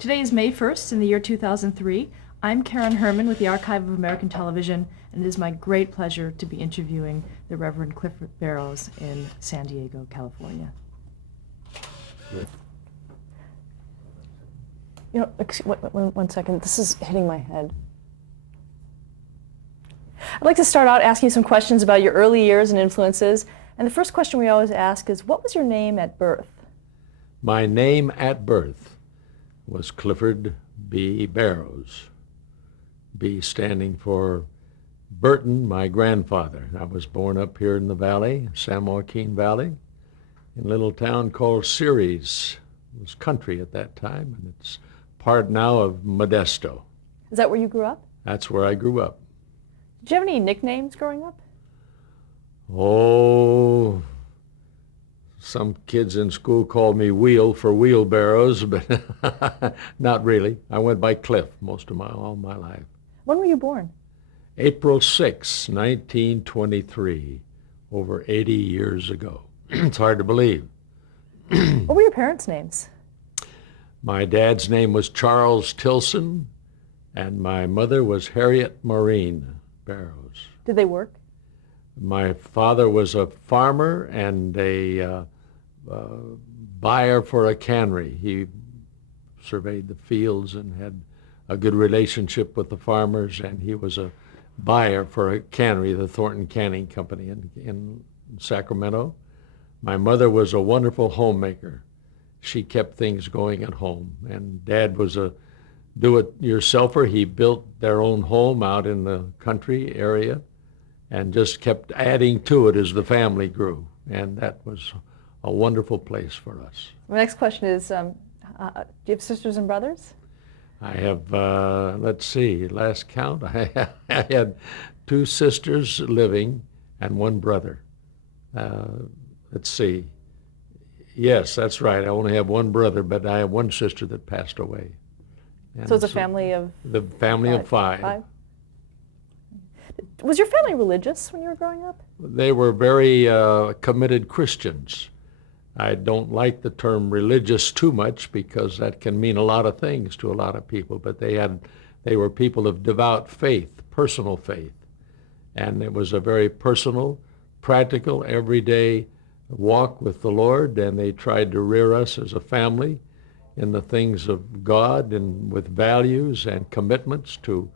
Today is May 1st in the year 2003. I'm Karen Herman with the Archive of American Television, and it is my great pleasure to be interviewing the Reverend Clifford Barrows in San Diego, California. You know, one second. This is hitting my head. I'd like to start out asking you some questions about your early years and influences. And the first question we always ask is, what was your name at birth? My name at birth was Clifford B. Barrows. B standing for Burton, my grandfather. I was born up here in the valley, San Joaquin Valley, in a little town called Ceres. It was country at that time, and it's part now of Modesto. Is that where you grew up? That's where I grew up. Did you have any nicknames growing up? Oh, some kids in school called me Wheel for wheelbarrows, but not really. I went by Cliff all my life. When were you born? April 6, 1923, over 80 years ago. It's hard to believe. What were your parents' names? My dad's name was Charles Tilson, and my mother was Harriet Maureen Barrows. Did they work? My father was a farmer and a buyer for a cannery. He surveyed the fields and had a good relationship with the farmers, and he was a buyer for a cannery, the Thornton Canning Company in Sacramento. My mother was a wonderful homemaker. She kept things going at home, and Dad was a do-it-yourselfer. He built their own home out in the country area and just kept adding to it as the family grew, and that was a wonderful place for us. My next question is, do you have sisters and brothers? I have, let's see, last count, I had two sisters living and one brother. Let's see. Yes, that's right. I only have one brother, but I have one sister that passed away. And so it's a family of the family of five. Was your family religious when you were growing up? They were very committed Christians. I don't like the term religious too much because that can mean a lot of things to a lot of people, but they were people of devout faith, personal faith. And it was a very personal, practical, everyday walk with the Lord, and they tried to rear us as a family in the things of God and with values and commitments to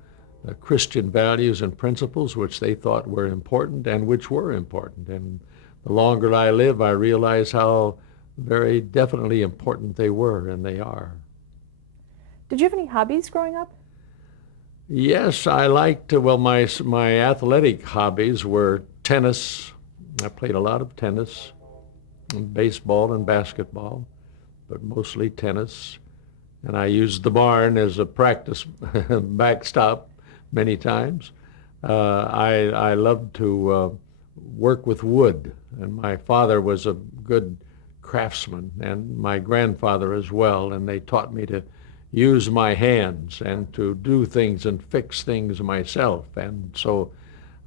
Christian values and principles which they thought were important and which were important. And the longer I live, I realize how very definitely important they were, and they are. Did you have any hobbies growing up? Yes, I liked to, well, my athletic hobbies were tennis. I played a lot of tennis, and baseball and basketball, but mostly tennis. And I used the barn as a practice backstop many times. I loved to work with wood, and my father was a good craftsman, and my grandfather as well, and they taught me to use my hands and to do things and fix things myself. And so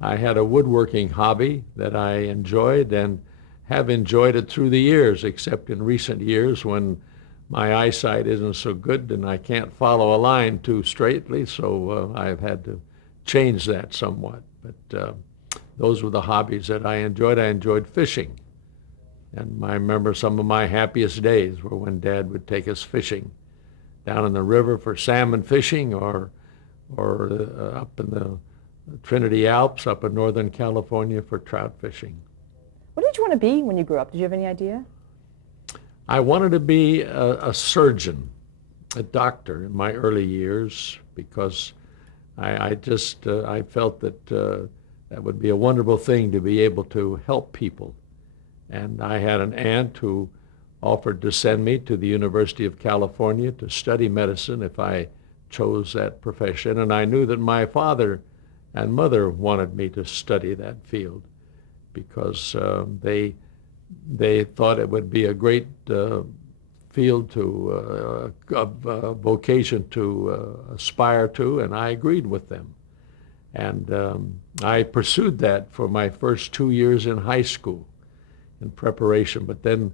I had a woodworking hobby that I enjoyed and have enjoyed it through the years, except in recent years when my eyesight isn't so good and I can't follow a line too straightly, so I've had to change that somewhat. But those were the hobbies that I enjoyed. I enjoyed fishing. And I remember some of my happiest days were when Dad would take us fishing down in the river for salmon fishing or up in the Trinity Alps up in Northern California for trout fishing. What did you want to be when you grew up? Did you have any idea? I wanted to be a surgeon, a doctor in my early years because I felt that that would be a wonderful thing to be able to help people. And I had an aunt who offered to send me to the University of California to study medicine if I chose that profession. And I knew that my father and mother wanted me to study that field because they thought it would be a great field to, vocation to aspire to, and I agreed with them. And I pursued that for my first 2 years in high school in preparation, but then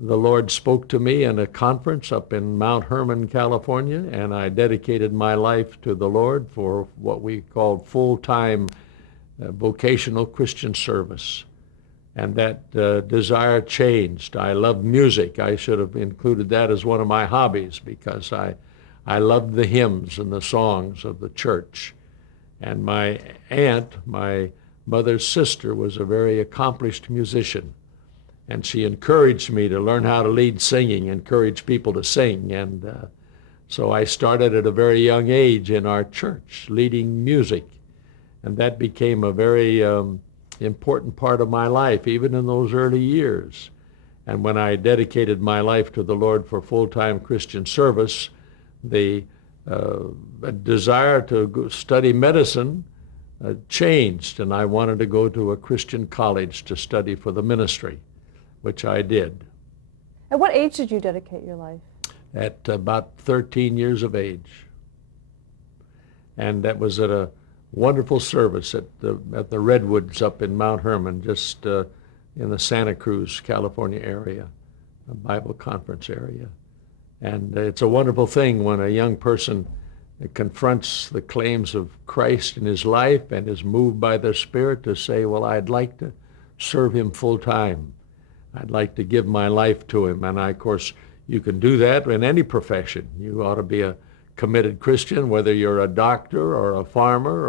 the Lord spoke to me in a conference up in Mount Hermon, California, and I dedicated my life to the Lord for what we called full-time vocational Christian service. And that desire changed. I loved music. I should have included that as one of my hobbies because I loved the hymns and the songs of the church. And my aunt, my mother's sister, was a very accomplished musician. And she encouraged me to learn how to lead singing, encourage people to sing. And so I started at a very young age in our church leading music. And that became a very important part of my life, even in those early years. And when I dedicated my life to the Lord for full-time Christian service, the desire to study medicine changed, and I wanted to go to a Christian college to study for the ministry, which I did. At what age did you dedicate your life? At about 13 years of age. And that was at a wonderful service at the Redwoods up in Mount Hermon, just in the Santa Cruz, California area, a Bible conference area. And it's a wonderful thing when a young person confronts the claims of Christ in his life and is moved by the Spirit to say, well, I'd like to serve him full time. I'd like to give my life to him. And of course, you can do that in any profession. You ought to be a committed Christian, whether you're a doctor or a farmer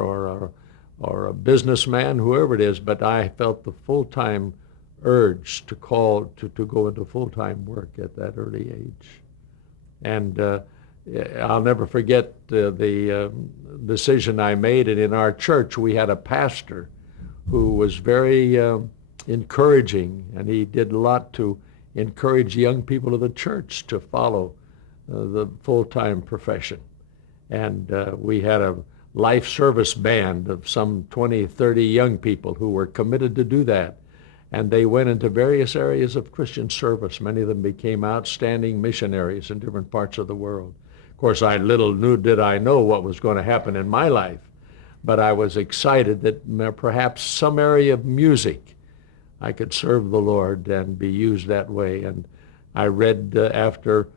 or a businessman, whoever it is. But I felt the full-time urge to go into full-time work at that early age. And I'll never forget the decision I made. And in our church, we had a pastor who was very encouraging, and he did a lot to encourage young people of the church to follow the full-time profession. And we had a life service band of some 20, 30 young people who were committed to do that. And they went into various areas of Christian service. Many of them became outstanding missionaries in different parts of the world. Of course, little did I know what was going to happen in my life, but I was excited that perhaps some area of music I could serve the Lord and be used that way. And I read after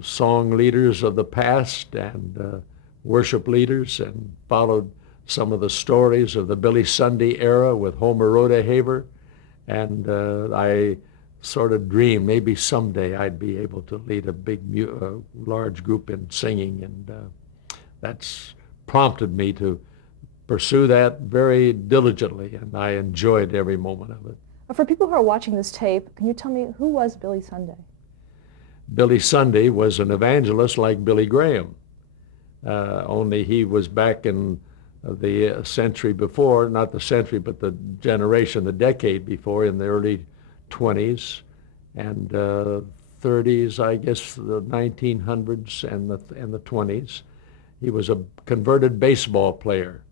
song leaders of the past and worship leaders, and followed some of the stories of the Billy Sunday era with Homer Rodehaver. And I sort of dreamed maybe someday I'd be able to lead a big, large group in singing. And that's prompted me to pursue that very diligently, and I enjoyed every moment of it. For people who are watching this tape, can you tell me, who was Billy Sunday? Billy Sunday was an evangelist like Billy Graham, only he was back in the century before, not the century, but the generation, the decade before, in the early 20s and 30s, I guess, the 1900s and the 20s. He was a converted baseball player,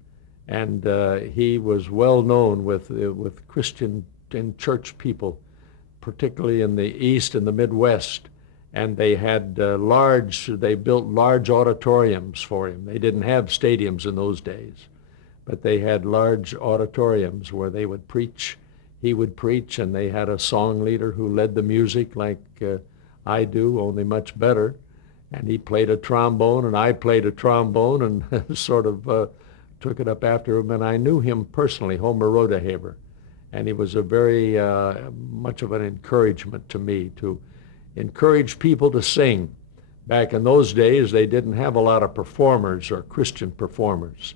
and he was well known with Christian and church people, particularly in the East and the Midwest. And they built large auditoriums for him. They didn't have stadiums in those days, but they had large auditoriums where they would preach. He would preach, and they had a song leader who led the music like I do, only much better. And he played a trombone, and I played a trombone, and sort of took it up after him. And I knew him personally, Homer Rodehaver, and he was a very much of an encouragement to me to encourage people to sing. Back in those days, they didn't have a lot of performers or Christian performers,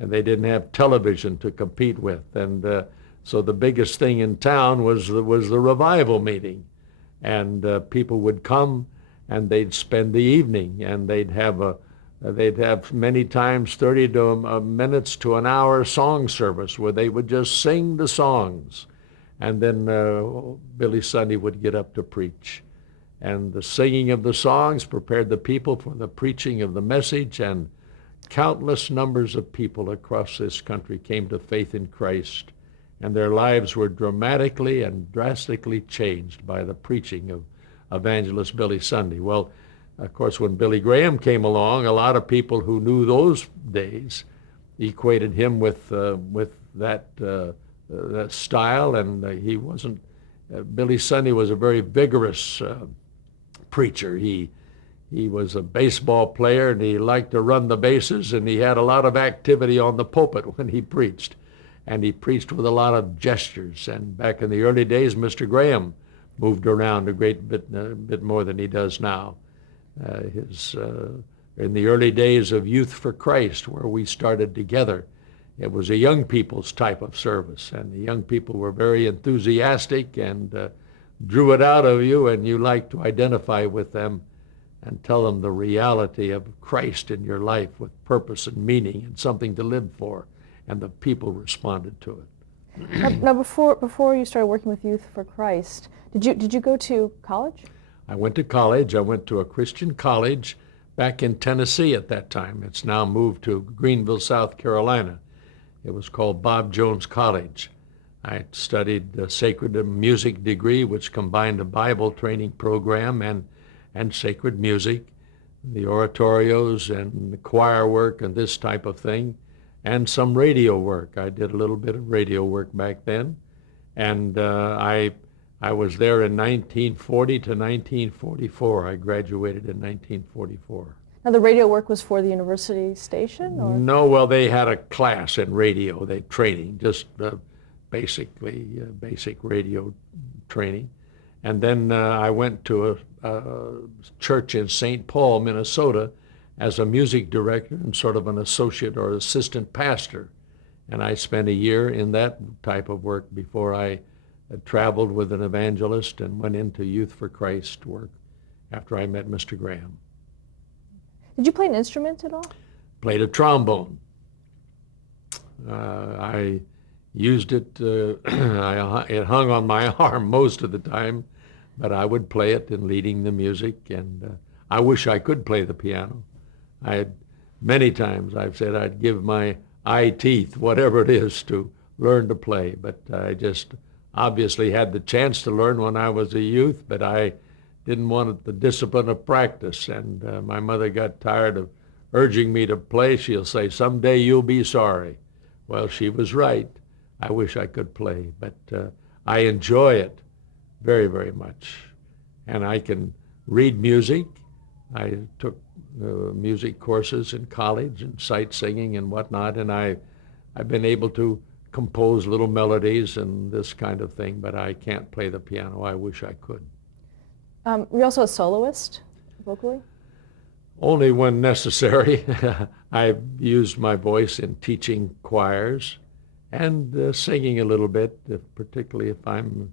and they didn't have television to compete with. And so the biggest thing in town was the revival meeting, and people would come and they'd spend the evening, and they'd have many times 30 minutes to an hour song service where they would just sing the songs, and then Billy Sunday would get up to preach. And the singing of the songs prepared the people for the preaching of the message, and countless numbers of people across this country came to faith in Christ, and their lives were dramatically and drastically changed by the preaching of evangelist Billy Sunday. Well, of course, when Billy Graham came along, a lot of people who knew those days equated him with that style, and he wasn't Billy Sunday was a very vigorous preacher. He was a baseball player, and he liked to run the bases, and he had a lot of activity on the pulpit when he preached. And he preached with a lot of gestures. And back in the early days, Mr. Graham moved around a great bit more than he does now. In the early days of Youth for Christ, where we started together, it was a young people's type of service, and the young people were very enthusiastic and drew it out of you, and you liked to identify with them and tell them the reality of Christ in your life with purpose and meaning and something to live for, and the people responded to it. Now before you started working with Youth for Christ, did you go to college? I went to college. I went to a Christian college back in Tennessee at that time. It's now moved to Greenville, South Carolina. It was called Bob Jones College. I studied a sacred music degree, which combined a Bible training program and sacred music, the oratorios and the choir work and this type of thing, and some radio work. I did a little bit of radio work back then, and I was there in 1940 to 1944. I graduated in 1944. Now the radio work was for the university station, or? No, well, they had a class in radio, training, just basically basic radio training. And then I went to a church in St. Paul, Minnesota, as a music director and sort of an associate or assistant pastor. And I spent a year in that type of work before I traveled with an evangelist and went into Youth for Christ work after I met Mr. Graham. Did you play an instrument at all? Played a trombone. I used it, it hung on my arm most of the time, but I would play it in leading the music, and I wish I could play the piano. Many times I've said I'd give my eye teeth, whatever it is, to learn to play, but I just obviously had the chance to learn when I was a youth, but I didn't want the discipline of practice, and my mother got tired of urging me to play. She'll say, "Someday you'll be sorry." Well, she was right. I wish I could play, but I enjoy it very, very much. And I can read music. I took music courses in college and sight singing and whatnot, and I've been able to compose little melodies and this kind of thing, but I can't play the piano. I wish I could. You're also a soloist, vocally? Only when necessary. I've used my voice in teaching choirs and singing a little bit, particularly if I'm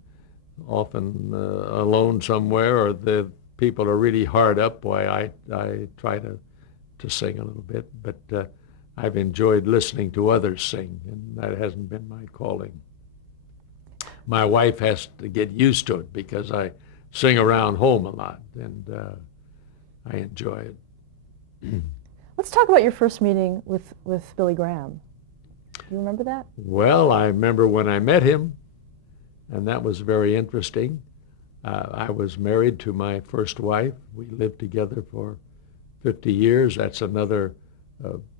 often alone somewhere or the people are really hard up. Why, I try to sing a little bit, but I've enjoyed listening to others sing, and that hasn't been my calling. My wife has to get used to it because I sing around home a lot, and I enjoy it. Let's talk about your first meeting with Billy Graham. Do you remember that? Well, I remember when I met him, and that was very interesting. I was married to my first wife. We lived together for 50 years. That's another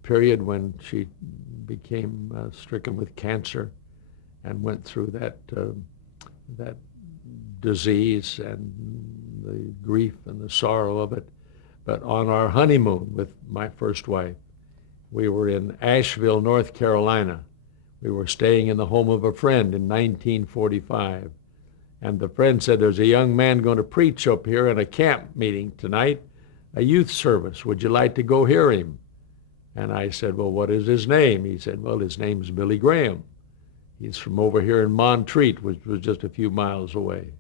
period when she became stricken with cancer and went through that disease and the grief and the sorrow of it. But on our honeymoon with my first wife, we were in Asheville, North Carolina. We were staying in the home of a friend in 1945. And the friend said, "There's a young man going to preach up here in a camp meeting tonight, a youth service. Would you like to go hear him?" And I said, "Well, what is his name?" He said, "Well, his name's Billy Graham. He's from over here in Montreat, which was just a few miles away."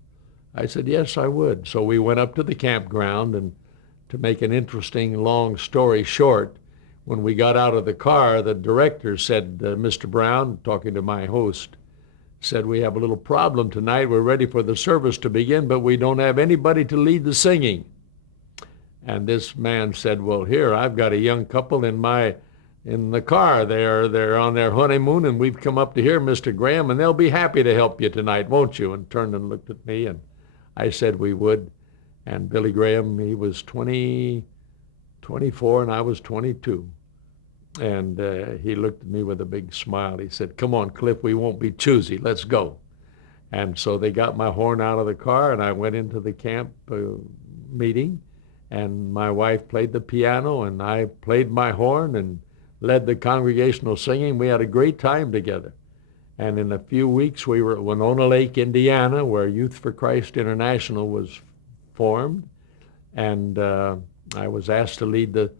I said, "Yes, I would." So we went up to the campground, and to make an interesting long story short, when we got out of the car, the director said, "Mr. Brown," talking to my host, said, "We have a little problem tonight. We're ready for the service to begin, but we don't have anybody to lead the singing." And this man said, "Well, here, I've got a young couple in the car. They're on their honeymoon, and we've come up to hear Mr. Graham, and they'll be happy to help you tonight, won't you?" And turned and looked at me, and I said we would. And Billy Graham, he was 24, and I was 22. And he looked at me with a big smile. He said, "Come on, Cliff, we won't be choosy. Let's go." And so they got my horn out of the car, and I went into the camp meeting, and my wife played the piano, and I played my horn and led the congregational singing. We had a great time together. And in a few weeks, we were at Winona Lake, Indiana, where Youth for Christ International was formed. And I was asked to lead the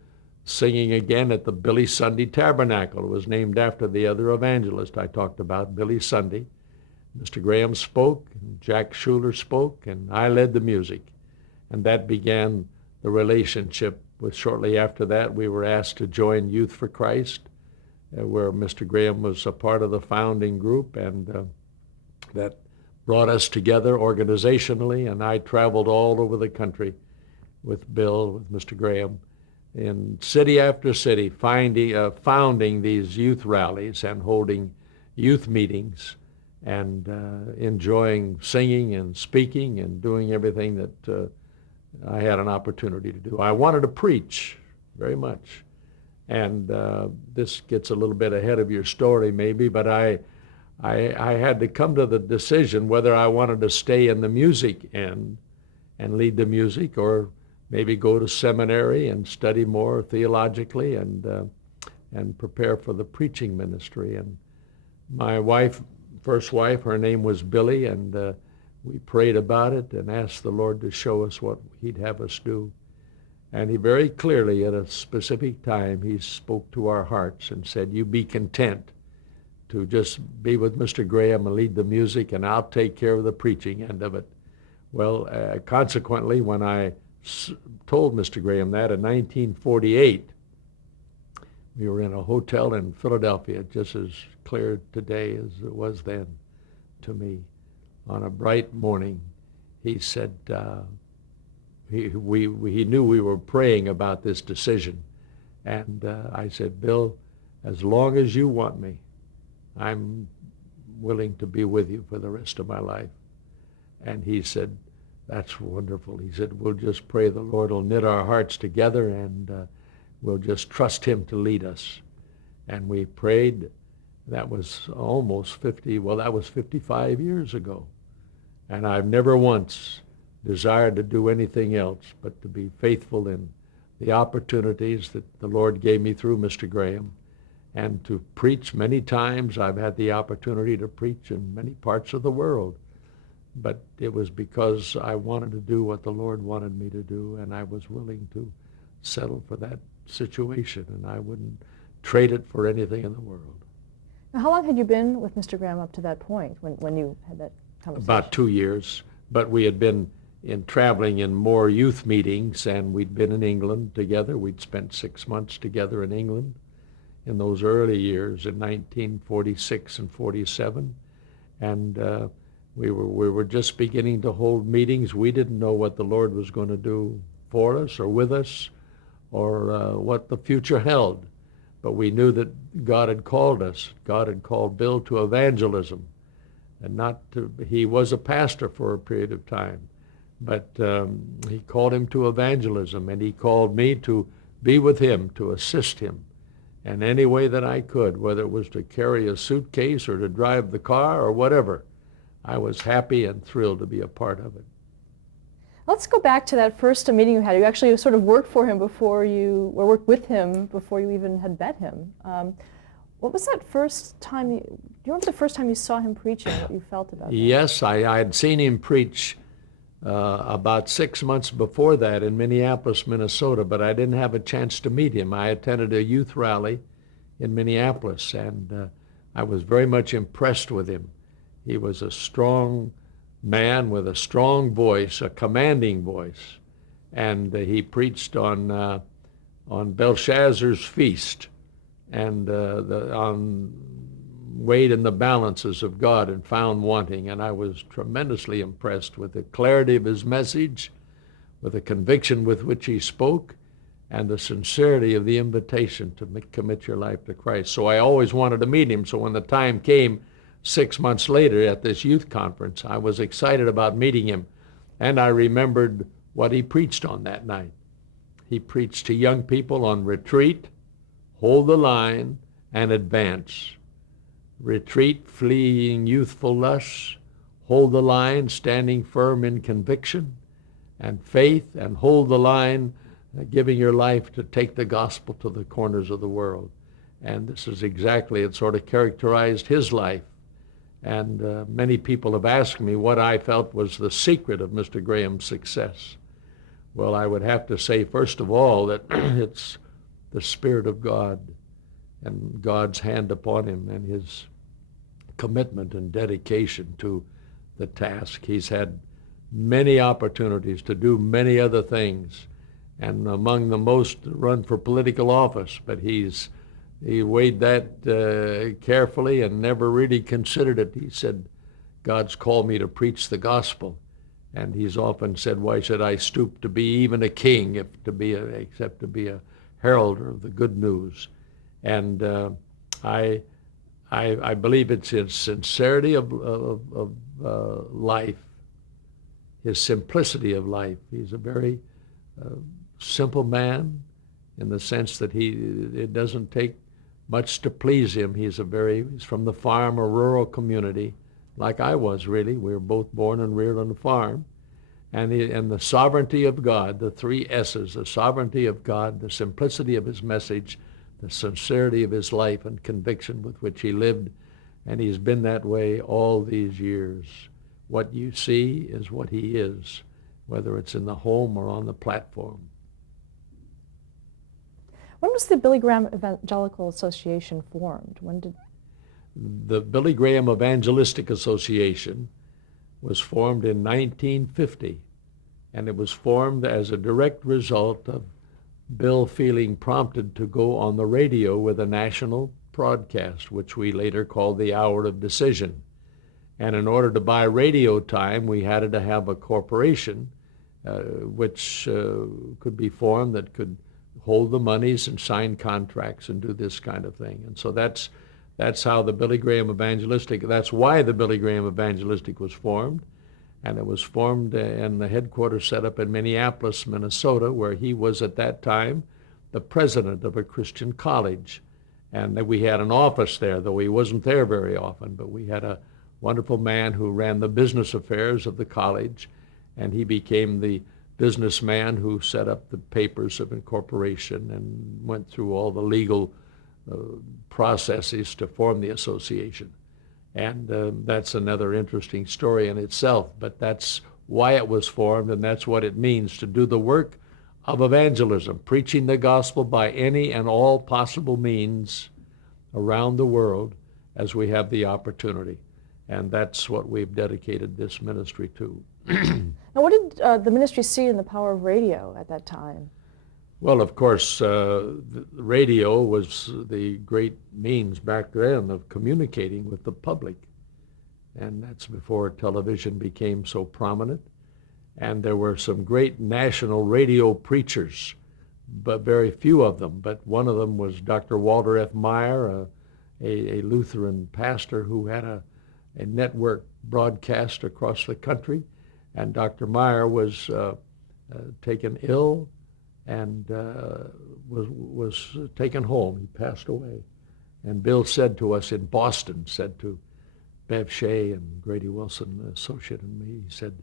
singing again at the Billy Sunday Tabernacle. It was named after the other evangelist I talked about, Billy Sunday. Mr. Graham spoke, Jack Schuler spoke, and I led the music. And that began the relationship. Shortly after that, we were asked to join Youth for Christ, where Mr. Graham was a part of the founding group, and that brought us together organizationally, and I traveled all over the country with Bill, with Mr. Graham, in city after city, founding these youth rallies and holding youth meetings, and enjoying singing and speaking and doing everything that I had an opportunity to do. I wanted to preach very much. And this gets a little bit ahead of your story maybe, but I had to come to the decision whether I wanted to stay in the music end and lead the music, or maybe go to seminary and study more theologically and prepare for the preaching ministry. And my first wife, her name was Billy, and we prayed about it and asked the Lord to show us what he'd have us do. And he very clearly, at a specific time, he spoke to our hearts and said, "You be content to just be with Mr. Graham and lead the music, and I'll take care of the preaching end of it." Well, consequently, when I told Mr. Graham that in 1948, we were in a hotel in Philadelphia, just as clear today as it was then to me. On a bright morning, he said, he knew we were praying about this decision. And I said, "Bill, as long as you want me, I'm willing to be with you for the rest of my life." And he said, "That's wonderful." He said, "We'll just pray the Lord will knit our hearts together, and we'll just trust him to lead us." And we prayed. That was almost 55 years ago. And I've never once desired to do anything else but to be faithful in the opportunities that the Lord gave me through Mr. Graham, and to preach many times. I've had the opportunity to preach in many parts of the world, but it was because I wanted to do what the Lord wanted me to do, and I was willing to settle for that situation, and I wouldn't trade it for anything in the world. Now, how long had you been with Mr. Graham up to that point when you had that conversation? About 2 years, but we had been traveling in more youth meetings, and we'd been in England together. We'd spent 6 months together in England in those early years in 1946 and 47, and we were just beginning to hold meetings. We didn't know what the Lord was going to do for us or with us, or what the future held, but we knew that God had called us. God had called Bill to evangelism, and he was a pastor for a period of time, but he called him to evangelism, and he called me to be with him, to assist him in any way that I could, whether it was to carry a suitcase or to drive the car or whatever. I was happy and thrilled to be a part of it. Let's go back to that first meeting you had. You actually sort of worked for him or worked with him before you even had met him. What was that first time? Do you remember the first time you saw him preaching, what you felt about that? Yes, I had seen him preach about 6 months before that in Minneapolis, Minnesota, but I didn't have a chance to meet him. I attended a youth rally in Minneapolis, and I was very much impressed with him. He was a strong man with a strong voice, a commanding voice, and he preached on Belshazzar's feast, and on weighed in the balances of God and found wanting. And I was tremendously impressed with the clarity of his message, with the conviction with which he spoke, and the sincerity of the invitation to commit your life to Christ. So I always wanted to meet him. So when the time came 6 months later at this youth conference, I was excited about meeting him. And I remembered what he preached on that night. He preached to young people on retreat, hold the line, and advance. Retreat, fleeing youthful lusts, hold the line, standing firm in conviction and faith, and hold the line, giving your life to take the gospel to the corners of the world. And this is exactly, it sort of characterized his life. And many people have asked me what I felt was the secret of Mr. Graham's success. Well, I would have to say, first of all, that it's the Spirit of God and God's hand upon him and his commitment and dedication to the task. He's had many opportunities to do many other things, and among the most, run for political office, but he weighed that carefully and never really considered it. He said, God's called me to preach the gospel. And he's often said, why should I stoop to be even a king except to be a heralder of the good news? And I believe it's his sincerity of life, his simplicity of life. He's a very simple man in the sense that it doesn't take much to please him. He's from the farm, a rural community, like I was really. We were both born and reared on a farm. And the sovereignty of God, the three S's, the sovereignty of God, the simplicity of his message, the sincerity of his life and conviction with which he lived, and he's been that way all these years. What you see is what he is, whether it's in the home or on the platform. When was the Billy Graham Evangelical Association formed? The Billy Graham Evangelistic Association was formed in 1950, and it was formed as a direct result of Bill feeling prompted to go on the radio with a national broadcast, which we later called the Hour of Decision. And in order to buy radio time, we had to have a corporation which could be formed that could hold the monies and sign contracts and do this kind of thing. And so that's how the Billy Graham Evangelistic, that's why the Billy Graham Evangelistic was formed. And it was formed and the headquarters set up in Minneapolis, Minnesota, where he was at that time the president of a Christian college. And we had an office there, though he wasn't there very often, but we had a wonderful man who ran the business affairs of the college, and he became the businessman who set up the papers of incorporation and went through all the legal processes to form the association. And that's another interesting story in itself, but that's why it was formed, and that's what it means to do the work of evangelism, preaching the gospel by any and all possible means around the world as we have the opportunity. And that's what we've dedicated this ministry to. Now, what did the ministry see in the power of radio at that time? Well, of course, the radio was the great means back then of communicating with the public. And that's before television became so prominent. And there were some great national radio preachers, but very few of them. But one of them was Dr. Walter F. Meyer, a Lutheran pastor who had a network broadcast across the country. And Dr. Meyer was taken ill and was taken home. He passed away. And Bill said to us in Boston, said to Bev Shea and Grady Wilson, the associate, and me, he said,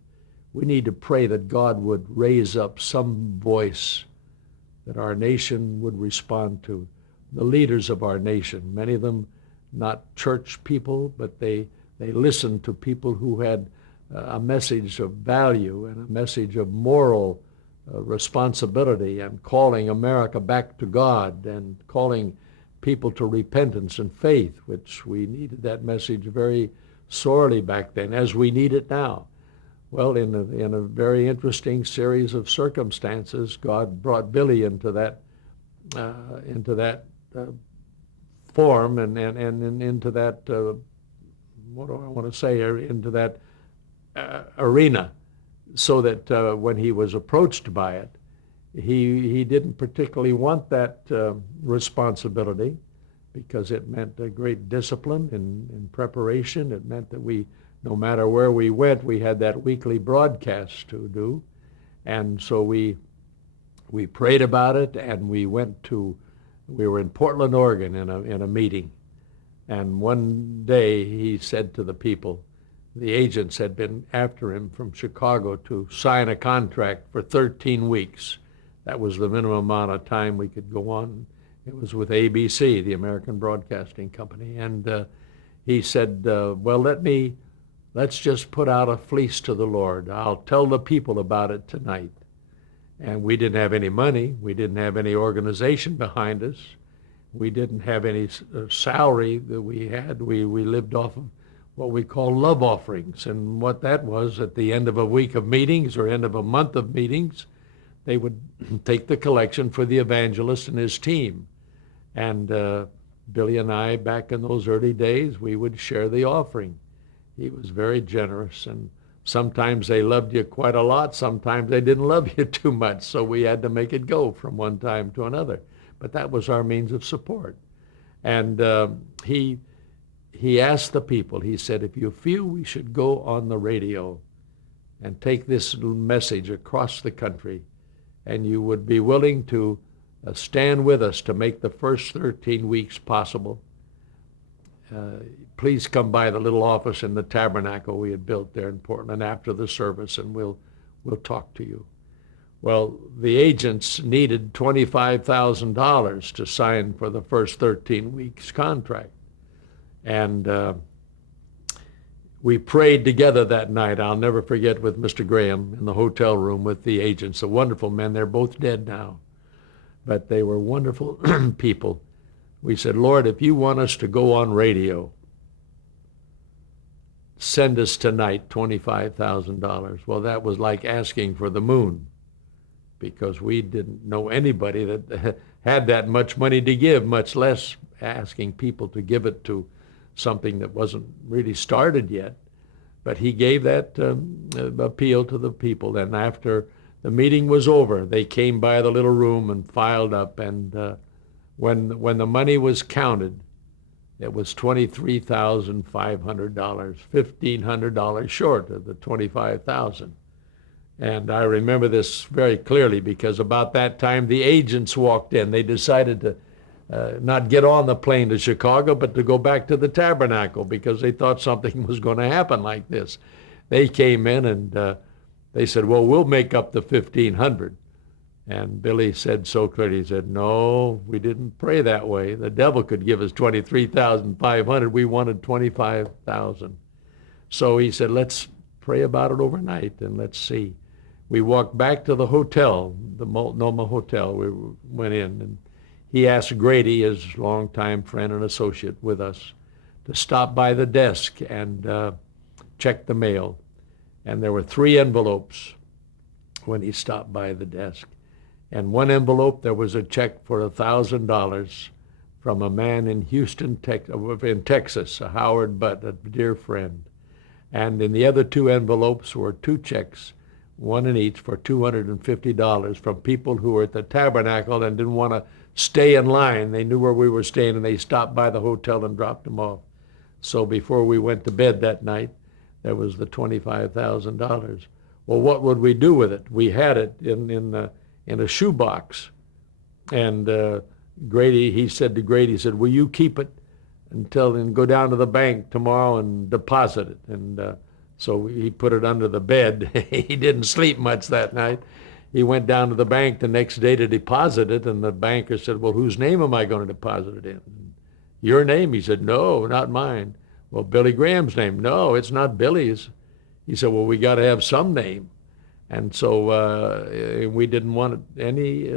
we need to pray that God would raise up some voice that our nation would respond to. The leaders of our nation, many of them not church people, but they listened to people who had a message of value and a message of moral responsibility and calling America back to God and calling people to repentance and faith, which we needed that message very sorely back then, as we need it now. Well, in a very interesting series of circumstances, God brought Billy into that form and into that what do I want to say, into that arena, so that when he was approached by it, he didn't particularly want that responsibility, because it meant a great discipline in preparation. It meant that no matter where we went, we had that weekly broadcast to do. And so we prayed about it, and we were in Portland, Oregon in a meeting. And one day he said to the people, the agents had been after him from Chicago to sign a contract for 13 weeks. That was the minimum amount of time we could go on. It was with ABC, the American Broadcasting Company. And he said, well, let's just put out a fleece to the Lord. I'll tell the people about it tonight. And we didn't have any money. We didn't have any organization behind us. We didn't have any salary that we had. We lived off of what we call love offerings. And what that was, at the end of a week of meetings or end of a month of meetings, they would take the collection for the evangelist and his team. And Billy and I, back in those early days, we would share the offering. He was very generous, and sometimes they loved you quite a lot. Sometimes they didn't love you too much, so we had to make it go from one time to another. But that was our means of support. And he asked the people, he said, if you feel we should go on the radio and take this message across the country, and you would be willing to stand with us to make the first 13 weeks possible, please come by the little office in the tabernacle we had built there in Portland after the service, and we'll talk to you. Well, the agents needed $25,000 to sign for the first 13 weeks contract. And we prayed together that night. I'll never forget, with Mr. Graham in the hotel room with the agents, a wonderful men. They're both dead now, but they were wonderful people. We said, Lord, if you want us to go on radio, send us tonight $25,000. Well, that was like asking for the moon, because we didn't know anybody that had that much money to give, much less asking people to give it to something that wasn't really started yet. But he gave that appeal to the people. And after the meeting was over, they came by the little room and filed up. And when the money was counted, it was $23,500, $1,500 short of the $25,000. And I remember this very clearly, because about that time the agents walked in. They decided to not get on the plane to Chicago, but to go back to the tabernacle, because they thought something was going to happen like this. They came in and they said, well, we'll make up the $1,500. And Billy said so clearly, he said, no, we didn't pray that way. The devil could give us $23,500. We wanted $25,000. So he said, let's pray about it overnight and let's see. We walked back to the hotel, the Multnomah Hotel. We went in, and he asked Grady, his longtime friend and associate with us, to stop by the desk and check the mail. And there were 3 envelopes when he stopped by the desk. And one envelope, there was a check for $1,000 from a man in Houston, Texas, a Howard Butt, a dear friend. And in the other 2 envelopes were 2 checks, one in each, for $250 from people who were at the tabernacle and didn't want to stay in line. They knew where we were staying, and they stopped by the hotel and dropped them off. So before we went to bed that night, there was the $25,000. Well, what would we do with it? We had it in a shoebox. And Grady, he said to Grady, he said, will you keep it and go down to the bank tomorrow and deposit it? And so he put it under the bed. He didn't sleep much that night. He went down to the bank the next day to deposit it, and the banker said, well, whose name am I going to deposit it in? Your name? He said, no, not mine. Well, Billy Graham's name? No, it's not Billy's. He said, well, we got to have some name. And so we didn't want any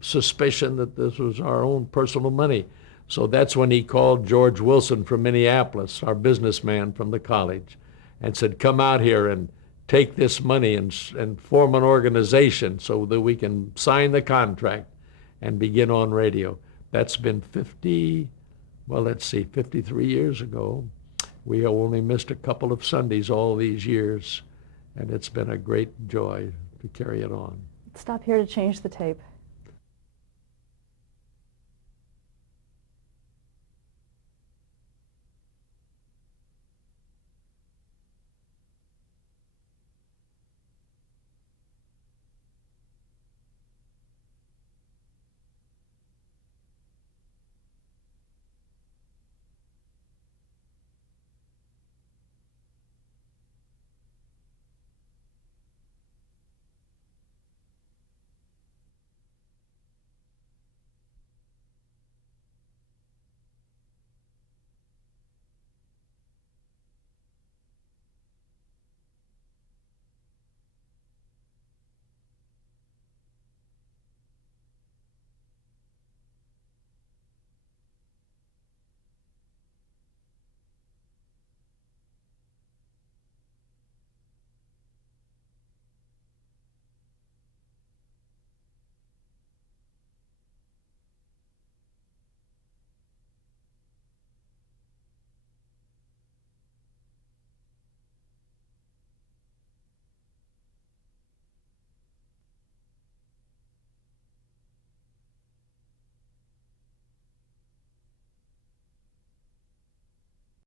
suspicion that this was our own personal money. So that's when he called George Wilson from Minneapolis, our businessman from the college, and said, come out here and take this money and form an organization so that we can sign the contract and begin on radio. That's been 53 years ago. We have only missed a couple of Sundays all these years, and it's been a great joy to carry it on. Stop here to change the tape.